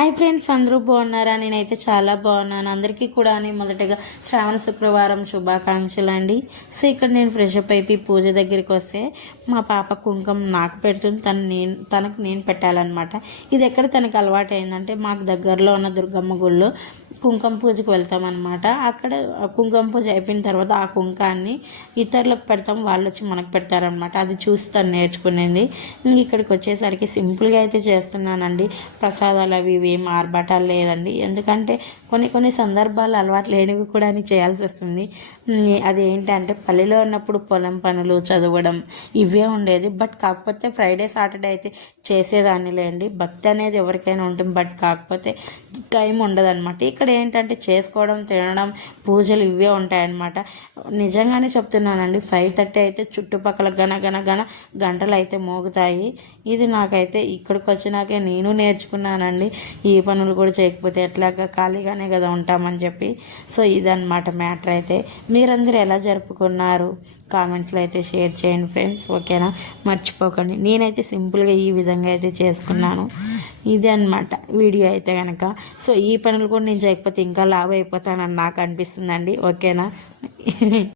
Hi friends, అందరూ బాగున్నారా? నేనైతే చాలా బాగున్నాను. అందరికీ కూడా మొదటగా శ్రావణ శుక్రవారం శుభాకాంక్షలు అండి. సో ఇక్కడ నేను ఫ్రెష్ అప్ అయిపోయి పూజ దగ్గరికి వస్తే మా పాప కుంకుమ నాకు పెడుతుంది, తనకు నేను పెట్టాలన్నమాట. ఇది ఎక్కడ తనకు అలవాటు అయిందంటే, మాకు దగ్గరలో ఉన్న దుర్గమ్మ గుళ్ళో కుంకుమ పూజకు వెళ్తామన్నమాట. అక్కడ కుంకుమ పూజ అయిపోయిన తర్వాత ఆ కుంకాన్ని ఇతరులకు పెడతాం, వాళ్ళు వచ్చి మనకు పెడతారనమాట. అది చూసి తను నేర్చుకునేది. ఇక్కడికి వచ్చేసరికి సింపుల్గా అయితే చేస్తున్నానండి. ప్రసాదాలు అవి ఇవేం ఆర్భాటాలు లేదండి, ఎందుకంటే కొన్ని సందర్భాలు అలవాటు లేనివి కూడా చేయాల్సి వస్తుంది. అది ఏంటంటే, పల్లెలో ఉన్నప్పుడు పొలం పనులు, చదవడం ఇవే ఉండేది. బట్ కాకపోతే ఫ్రైడే సాటర్డే అయితే చేసేదాన్ని లేండి. భక్తి అనేది ఎవరికైనా ఉంటుంది, బట్ కాకపోతే టైం ఉండదన్నమాట. ఇక్కడ ఏంటంటే చేసుకోవడం, తినడం, పూజలు ఇవే ఉంటాయన్నమాట. నిజంగానే చెప్తున్నానండి, 5:30 అయితే చుట్టుపక్కల గణ గంటలు అయితే మోగుతాయి. ఇది నాకైతే ఇక్కడికి వచ్చినాకే నేను నేర్చుకున్నానండి. ఈ పనులు కూడా చేయకపోతే ఎట్లాగా, ఖాళీగానే కదా ఉంటామని చెప్పి. సో ఇదన్నమాట మ్యాటర్. అయితే మీరందరూ ఎలా జరుపుకున్నారు కామెంట్స్లో అయితే షేర్ చేయండి ఫ్రెండ్స్, ఓకేనా? మర్చిపోకండి. నేనైతే సింపుల్గా ఈ విధంగా అయితే చేసుకున్నాను. ఇదే అన్నమాట వీడియో అయితే కనుక. సో ఈ పనులు కూడా నేను చేయకపోతే ఇంకా లావు అయిపోతానని నాకు అనిపిస్తుందండి, ఓకేనా?